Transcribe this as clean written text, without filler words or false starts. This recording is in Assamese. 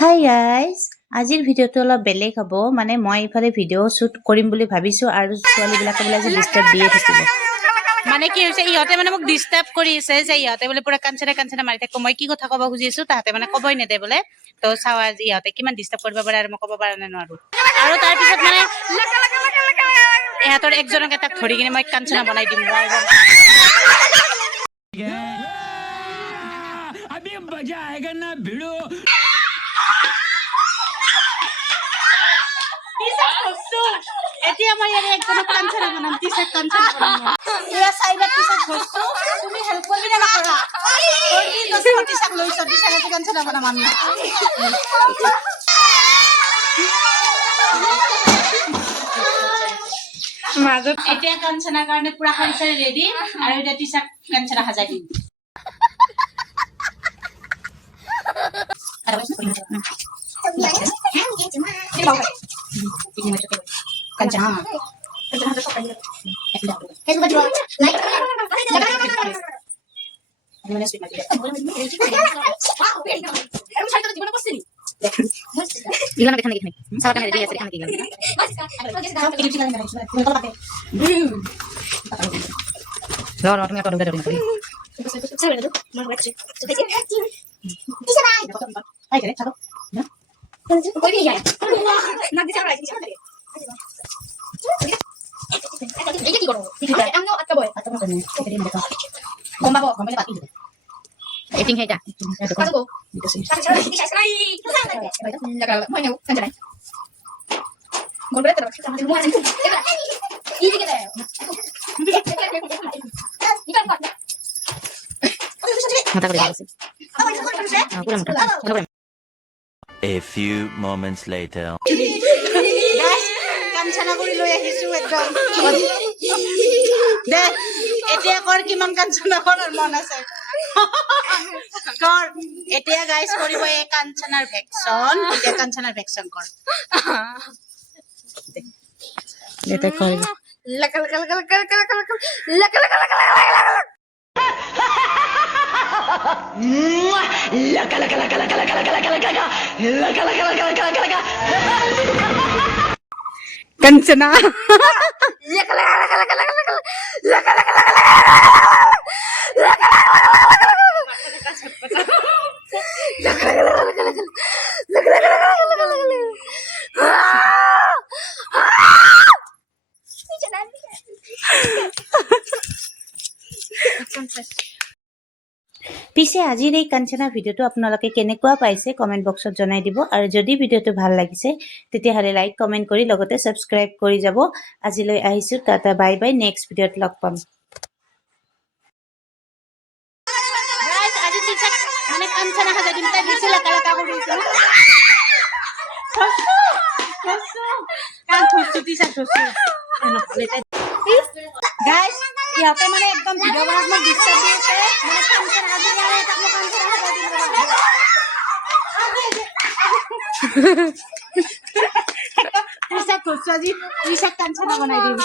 হাই গাইজ, আজিৰ ভিডিঅ'টো অলপ বেলেগ হ'ব। মানে মই ইফালে ভিডিঅ' শ্বুট কৰিম বুলি ভাবিছোঁ আৰু ছোৱালীবিলাকে বোলে আজি ডিষ্টাৰ্ব দিয়ে থাকিব। মানে কি হৈছে, ইহঁতে মানে মোক ডিষ্টাৰ্ব কৰি আছে যে ইহঁতে বোলে পুৰা কাঞ্চনা মাৰি থাকো। মই কি কথা ক'ব খুজি আছো তাহাঁতে মানে ক'বই নেদে বোলে। তো চাওঁ আজি ইহঁতে কিমান ডিষ্টাৰ্ব কৰিব পাৰে আৰু মই ক'ব পৰা নে নোৱাৰো। আৰু তাৰপিছত মানে ইহঁতৰ একজনক এটাক ধৰি কিনে মই কাঞ্চনা বনাই দিম। अभी मजा आएगा ना भिड़ो। এতিয়া মই ইয়াৰে একজনক কাঞ্চনা বনাম, টিচাক কাঞ্চনা বনাম। এয়া চাইবা টিচাক ধৰছো, তুমি হেল্প কৰিবি না নকৰা? কৰি দছ টিচাক লৈছ, টিচাকে কাঞ্চনা বনাম আমি। মাজত এতিয়া কাঞ্চনাৰ কাৰণে পুৰা কাঞ্চনা ৰেডি আৰু এতিয়া টিচাক কাঞ্চনা সাজাই দিম। Kancana. Eating head. A few moments later. Guys, kancana kori loi ahisu ekdom. De, etia kor kiman kancana korar mon ase. Kor, etia guys koribo e kanchanar vaccine, etia kanchanar vaccine kor. Dete koribo. Laka. Kancana. পিছে আজিৰ এই কাঞ্চনা ভিডিঅ'টো আপোনালোকে কেনেকুৱা পাইছে কমেন্ট বক্সত জনাই দিব আৰু যদি ভিডিঅ'টো ভাল লাগিছে তেতিয়াহ'লে লাইক কমেন্ট কৰি লগতে সাবস্ক্ৰাইব কৰি যাব। আজিলৈ আহিছো, টাটা বাই বাই, নেক্সট ভিডিঅ'ত লগ পাম। গাইস আজি টিচাক মানে কাঞ্চনা হাজার দিন তাই বেশি লাকা কৰি দিছো। Guys, ইহঁতে মানে একদম ভিডিঅ' বনাত মোক ডিষ্টাৰ্ব দি আছে। মানে কাঞ্চনা হাজাৰ আৰু এটা মোক কাঞ্চনা হাজাৰ দিন টিচাক কৈছো আজি টিচাক কাঞ্চনা বনাই দিম।